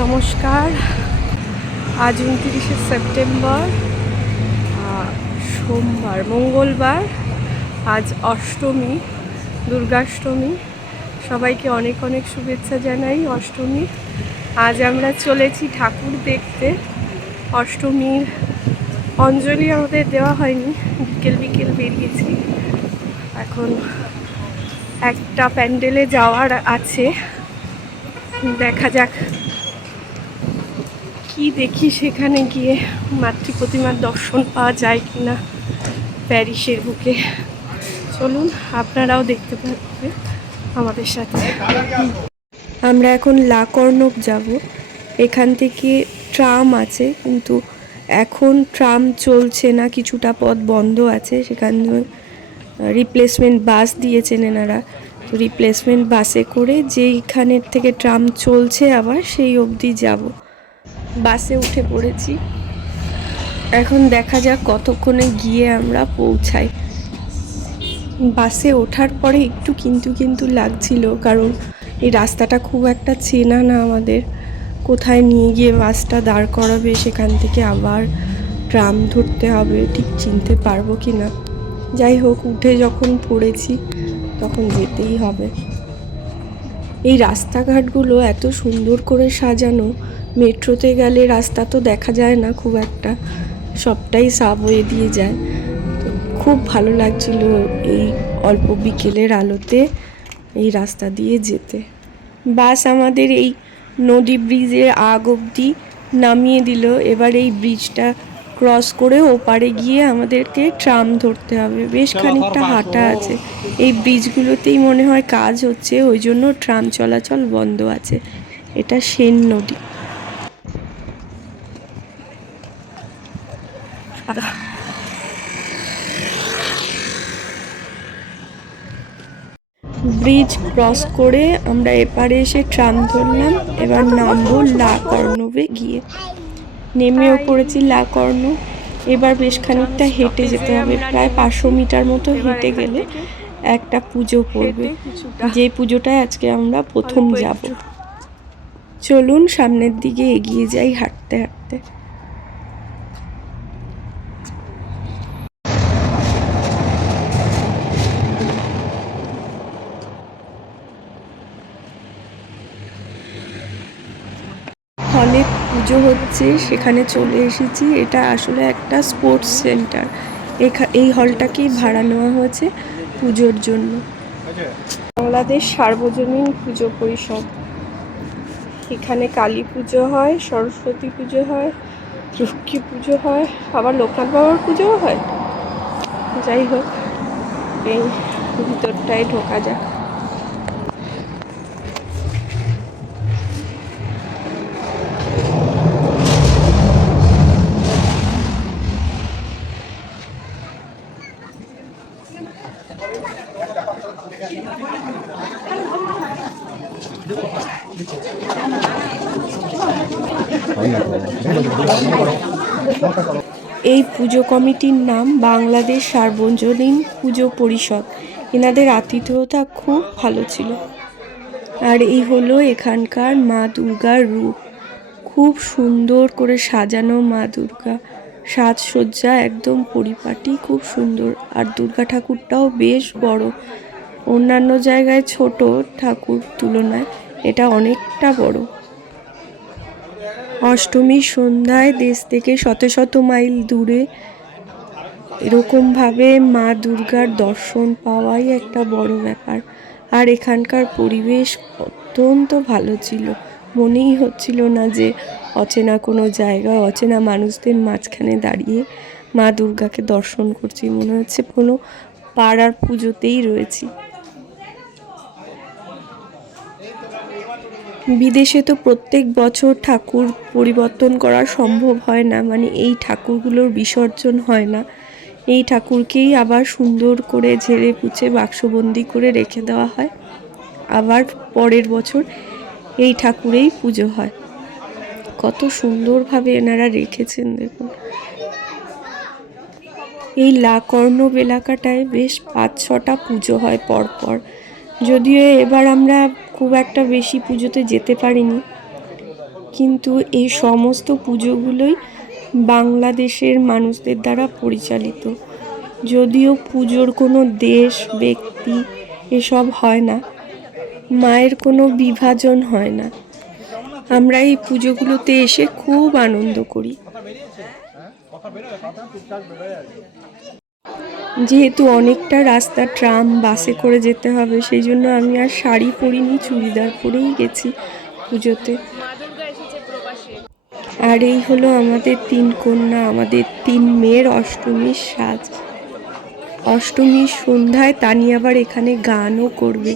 নমস্কার। আজ 29শে সেপ্টেম্বর, সোমবার, মঙ্গলবার। আজ অষ্টমী, দুর্গাষ্টমী। সবাইকে অনেক অনেক শুভেচ্ছা জানাই অষ্টমী। আজ আমরা চলেছি ঠাকুর দেখতে। অষ্টমীর অঞ্জলি আমাদের দেওয়া হয়নি, বিকেল বিকেল বেরিয়েছি। এখন একটা প্যান্ডেলে যাওয়ার আছে, দেখা যাক কি দেখি সেখানে গিয়ে মাতৃ প্রতিমার দর্শন পাওয়া যায় কিনা প্যারিসের বুকে। চলুন, আপনারাও দেখতে পাবেন আমাদের সাথে। আমরা এখন লা কর্নভ যাব। এখান থেকে ট্রাম আছে, কিন্তু এখন ট্রাম চলছে না, কিছুটা পথ বন্ধ আছে। সেখানে রিপ্লেসমেন্ট বাস দিয়েছেন এনারা, তো রিপ্লেসমেন্ট বাসে করে যেইখানের থেকে ট্রাম চলছে আবার সেই অবধি যাব। বাসে উঠে পড়েছি, এখন দেখা যাক কতক্ষণে গিয়ে আমরা পৌঁছাই। বাসে ওঠার পরে একটু কিন্তু লাগছিল, কারণ এই রাস্তাটা খুব একটা চেনা না আমাদের। কোথায় নিয়ে গিয়ে বাসটা দাঁড় করাবে, সেখান থেকে আবার ট্রাম ধরতে হবে, ঠিক চিনতে পারবো কি না। যাই হোক, উঠে যখন পড়েছি তখন যেতেই হবে। এই রাস্তাঘাটগুলো এত সুন্দর করে সাজানো। মেট্রোতে গেলে রাস্তা তো দেখা যায় না খুব একটা, সবটাই সাবওয়ে দিয়ে যায়। তো খুব ভালো লাগছিল এই অল্প বিকেলের আলোতে এই রাস্তা দিয়ে যেতে। বাস আমাদের এই নদী ব্রিজের আগ অবধি নামিয়ে দিল। এবার এই ব্রিজটা ক্রস করে ওপারে গিয়ে আমাদেরকে ট্রাম ধরতে হবে। বেশ খানিকটা হাঁটা আছে। এই ব্রিজগুলোতেই মনে হয় কাজ হচ্ছে, ওই জন্য ট্রাম চলাচল বন্ধ আছে। এটা সেন নদী। ব্রিজ ক্রস করে আমরা এপারে এসে ট্রাম ধরলাম। এবার নামবো লা কর্নভে গিয়ে। নেমেও পড়েছি লা কর্নভ। এবার বেশ খানিকটা হেঁটে যেতে হবে, প্রায় 500 মিটার মতো হেঁটে গেলে একটা পুজো পড়বে, যে পুজোটায় আজকে আমরা প্রথম যাব। চলুন সামনের দিকে এগিয়ে যাই হাঁটতে হাঁটতে। হলে পুজো হচ্ছে, সেখানে চলে এসেছি। এটা আসলে একটা স্পোর্টস সেন্টার। এই হলটাকেই ভাড়া নেওয়া হয়েছে পুজোর জন্য। বাংলাদেশ সার্বজনীন পুজো পরিষদ। এখানে কালী পুজো হয়, সরস্বতী পুজো হয়, লক্ষ্মী পুজো হয়, আবার লোকনাথ বাবার পুজোও হয়। যাই হোক, এই ভিতরটায় ঢোকা যাক। এই পুজো কমিটির নাম বাংলাদেশ সার্বজনীন পুজো পরিষদ। এনাদের আতিথেয়তা খুব ভালো ছিল। আর এই হলো এখানকার মা দুর্গার রূপ। খুব সুন্দর করে সাজানো মা দুর্গা, সাজসজ্জা একদম পরিপাটি, খুব সুন্দর। আর দুর্গা ঠাকুরটাও বেশ বড়। অন্যান্য জায়গায় ছোট ঠাকুর তুলনায় এটা অনেকটা বড়। অষ্টমীর সন্ধ্যায় দেশ থেকে শত শত মাইল দূরে এরকমভাবে মা দুর্গার দর্শন পাওয়াই একটা বড় ব্যাপার। আর এখানকার পরিবেশ অত্যন্ত ভালো ছিল। মনেই হচ্ছিল না যে অচেনা কোনো জায়গা, অচেনা মানুষদের মাঝখানে দাঁড়িয়ে মা দুর্গাকে দর্শন করছি। মনে হচ্ছে কোনো পাড়ার পুজোতেই রয়েছি। বিদেশে তো প্রত্যেক বছর ঠাকুর পরিবর্তন করা সম্ভব হয় না, মানে এই ঠাকুরগুলোর বিসর্জন হয় না। এই ঠাকুরকেই আবার সুন্দর করে ঝেড়ে পুছে বাক্সবন্দি করে রেখে দেওয়া হয়, আবার পরের বছর এই ঠাকুরেই পুজো হয়। কত সুন্দরভাবে এনারা রেখেছেন দেখুন। এই লা কর্নভ এলাকাটায় বেশ 5-6টা পুজো হয় পরপর। যদিও এবার আমরা খুব একটা বেশি পুজোতে যেতে পারিনি, কিন্তু এই সমস্ত পুজোগুলোই বাংলাদেশের মানুষদের দ্বারা পরিচালিত। যদিও পুজোর কোনো দেশ ব্যক্তি এসব হয় না, মায়ের কোনো বিভাজন হয় না। আমরা এই পুজোগুলোতে এসে খুব আনন্দ করি। যেহেতু অনেকটা রাস্তা ট্রাম বাসে করে যেতে হবে, সেই জন্য আমি আর শাড়ি পরিনি, চুড়িদার পরেই গেছি পুজোতে। আর এই হলো আমাদের 3 কন্যা, আমাদের 3 মেয়ের অষ্টমীর সাজ। অষ্টমীর সন্ধ্যায় তানি আবার এখানে গানও করবে,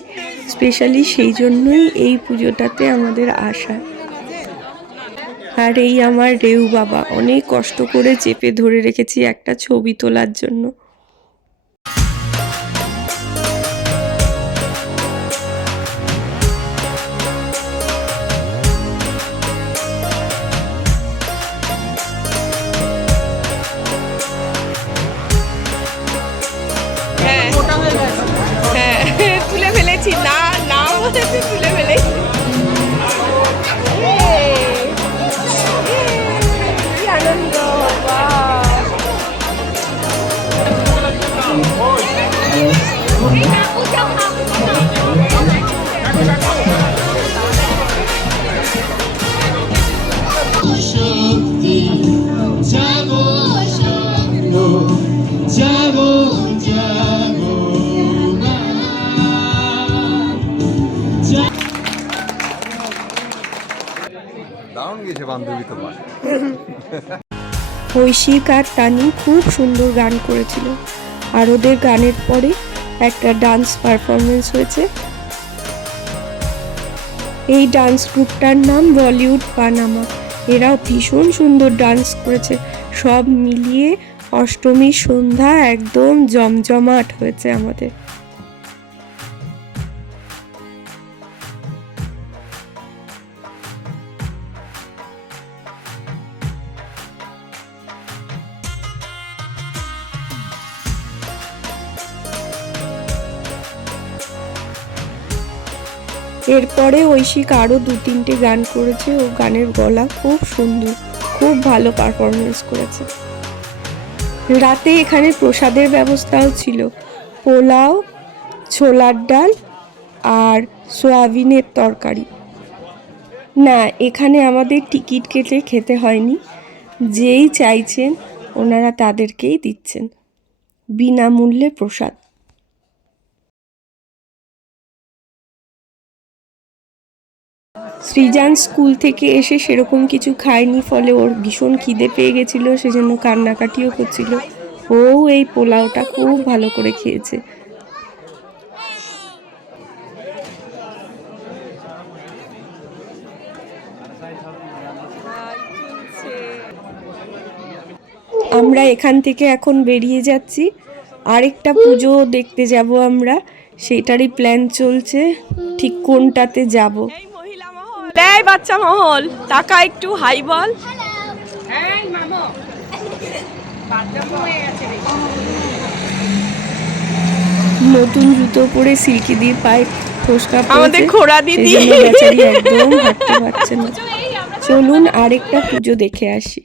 স্পেশালি সেই জন্যই এই পুজোটাতে আমাদের আসা। আর এই আমার রেউ বাবা, অনেক কষ্ট করে চেপে ধরে রেখেছি একটা ছবি তোলার জন্য। তুলে ফেলেছি, না না বলেছি, তুলে ফেলেছি। কি আনন্দ! ঐশিক আর তানি খুব সুন্দর গান করেছিল, আর ওদের গানের পরে একটা ডান্স পারফরমেন্স হয়েছে। এই ডান্স গ্রুপটার নাম বলিউড পানামা। এরাও ভীষণ সুন্দর ডান্স করেছে। সব মিলিয়ে অষ্টমীর সন্ধ্যা একদম জমজমাট হয়েছে আমাদের। এরপরে ঐশিক আরও 2-3টে গান করেছে। ও গানের গলা খুব সুন্দর, খুব ভালো পারফরমেন্স করেছে। রাতে এখানে প্রসাদের ব্যবস্থাও ছিল, পোলাও, ছোলার ডাল আর সয়াবিনের তরকারি। না, এখানে আমাদের টিকিট কেটে খেতে হয়নি, যেই চাইছেন ওনারা তাদেরকেই দিচ্ছেন, বিনামূল্যে প্রসাদ। সৃজান স্কুল থেকে এসে সেরকম কিছু খায়নি, ফলে ওর ভীষণ খিদে পেয়ে গেছিলো, সেজন্য কান্নাকাটিও করছিল। ও এই পোলাওটা খুব ভালো করে খেয়েছে। আমরা এখান থেকে এখন বেরিয়ে যাচ্ছি, আরেকটা পুজো দেখতে যাব আমরা, সেটারই প্ল্যান চলছে, ঠিক কোনটাতে যাব। এই বাচ্চা মহল, টাকা একটু হাই বল। নতুন জুতো পরে সিল্কি দিয়ে পায়ে ফোসকা পড়েছে, আমাদের ঘোড়া দিদি বেচারি একদম হাঁটতে পারছে না। চলুন আরেকটা পুজো দেখে আসি।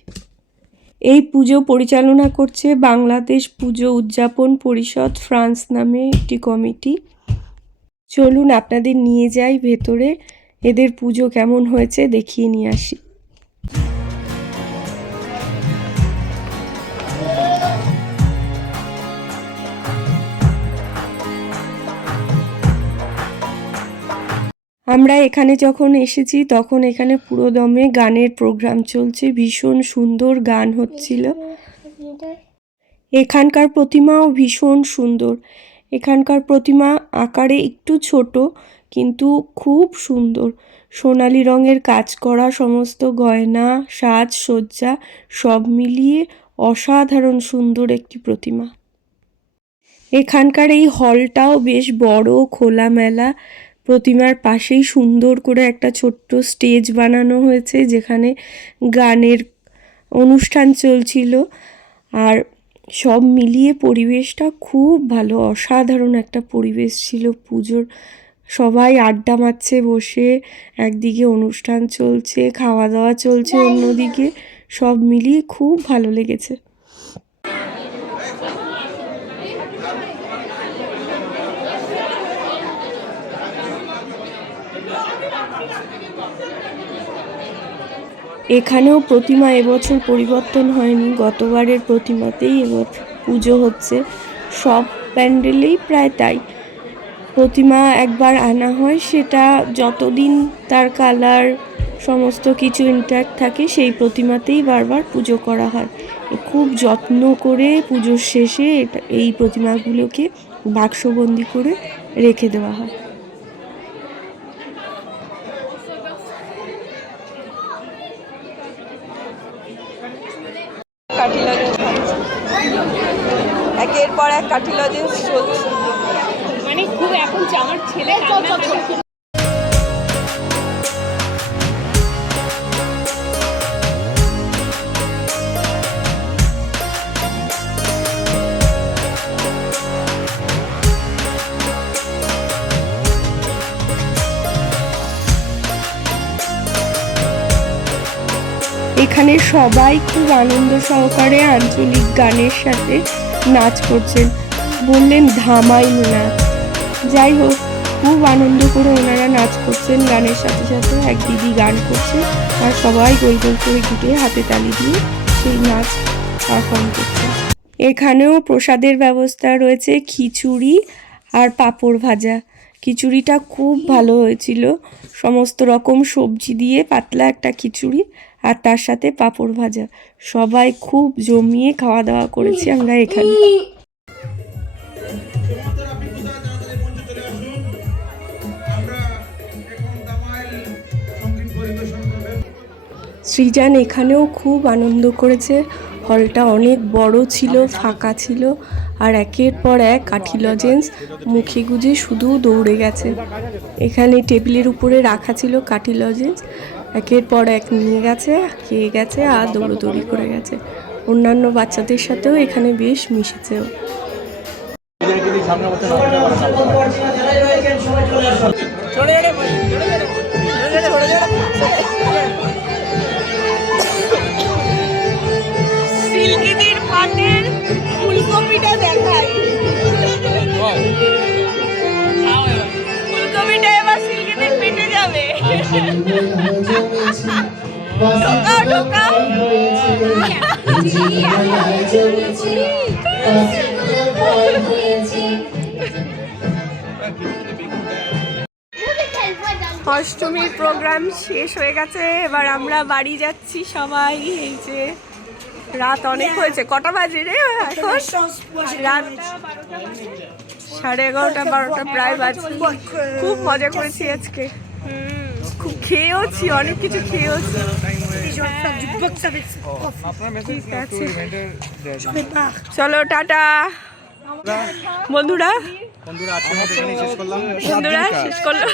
এই পুজো পরিচালনা করছে বাংলাদেশ পুজো উদযাপন পরিষদ ফ্রান্স নামে একটি কমিটি। চলুন আপনাদের নিয়ে যাই ভেতরে, এদের পুজো কেমন হয়েছে দেখিয়ে নিয়ে আসি। আমরা এখানে যখন এসেছি তখন এখানে পুরো দমে গানের প্রোগ্রাম চলছে, ভীষণ সুন্দর গান হচ্ছিল। এখানকার প্রতিমাও ভীষণ সুন্দর। এখানকার প্রতিমা আকারে একটু ছোট, কিন্তু খুব সুন্দর। সোনালি রঙের কাজ করা সমস্ত গয়না, সাজসজ্জা সব মিলিয়ে অসাধারণ সুন্দর একটি প্রতিমা। এখানকার এই হলটাও বেশ বড়, খোলামেলা। প্রতিমার পাশেই সুন্দর করে একটা ছোট্ট স্টেজ বানানো হয়েছে, যেখানে গানের অনুষ্ঠান চলছিল। আর সব মিলিয়ে পরিবেশটা খুব ভালো, অসাধারণ একটা পরিবেশ ছিল পুজোর সবাই আড্ডা মারছে বসে, একদিকে অনুষ্ঠান চলছে, খাওয়া দাওয়া চলছে অন্যদিকে, সব মিলিয়ে খুব ভালো লেগেছে। এখানেও প্রতিমা এবছর পরিবর্তন হয়নি, গতবারের প্রতিমাতেই এবার পুজো হচ্ছে। সব প্যান্ডেলেই প্রায় তাই, প্রতিমা একবার আনা হয়, সেটা যতদিন তার কালার সমস্ত কিছু ইনট্যাক্ট থাকে সেই প্রতিমাতেই বারবার পুজো করা হয়। খুব যত্ন করে পুজোর শেষে এই প্রতিমাগুলোকে বাক্সবন্দি করে রেখে দেওয়া হয়। কাঠি লজেন্স একের পর এক কাঠি লজেন্স চলছে, মানে খুব এখন আমার ছেলে এখানে সবাই খুব আনন্দ সহকারে আঞ্চলিক গানের সাথে নাচ করছেন, বললেন ধামাইল নাচ। যাই হোক, খুব আনন্দ করে ওনারা নাচ করছেন, গানের সাথে সাথে এক দিদি গান করছে আর সবাই গোল গোল করে ঘুরে হাতে তালি দিয়ে সেই নাচ পারফর্ম করছে। এখানেও প্রসাদের ব্যবস্থা রয়েছে, খিচুড়ি আর পাঁপড় ভাজা। খিচুড়িটা খুব ভালো হয়েছিল, সমস্ত রকম সবজি দিয়ে পাতলা একটা খিচুড়ি আর তার সাথে পাঁপড় ভাজা। সবাই খুব জমিয়ে খাওয়া দাওয়া করেছি আমরা এখানে। সৃজান এখানেও খুব আনন্দ করেছে, হলটা অনেক বড় ছিল, ফাঁকা ছিল, আর একের পর এক কাঠি লজেন্স মুখে গুজে শুধু দৌড়ে গেছে। এখানে টেবিলের উপরে রাখা ছিল কাঠি লজেন্স, একের পর এক নিয়ে গেছে, খেয়ে গেছে আর দৌড়োদৌড়ি করে গেছে। অন্যান্য বাচ্চাদের সাথেও এখানে বেশ মিশেছেও। সিল্কিদির পাটের ফুলকপিটা দেখাই, ফুলকপিটা এবার সিল্কিদির পেটে যাবে। ঢোকাও ঢোকাও। অষ্টমীর প্রোগ্রাম শেষ হয়ে গেছে, এবার আমরা বাড়ি যাচ্ছি সবাই। এই যে রাত অনেক হয়েছে, কটা বাজে রে এখন? রাত 11:30 12টা প্রায় বাজে। খুব মজা করেছি আজকে, খুব খেয়েওছি, অনেক কিছু খেয়েওছি। ঠিক আছে, চলো টাটা বন্ধুরা। বন্ধুরা শেষ করলো,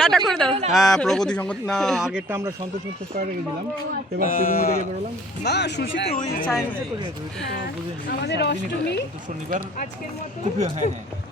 টাটা করে দাও। হ্যাঁ, প্রগতি সংগত না, আগেরটা আমরা সন্তোষ মিত্র স্কয়ারে গেছিলাম, এবার শ্রীভূমি থেকে বেরোলাম। না, সুশীতে ওই চাইনিজে করে, ওইটা তো বুঝিনি। আমাদের অষ্টমী শনিবার আজকের মতো খুবই, হ্যাঁ হ্যাঁ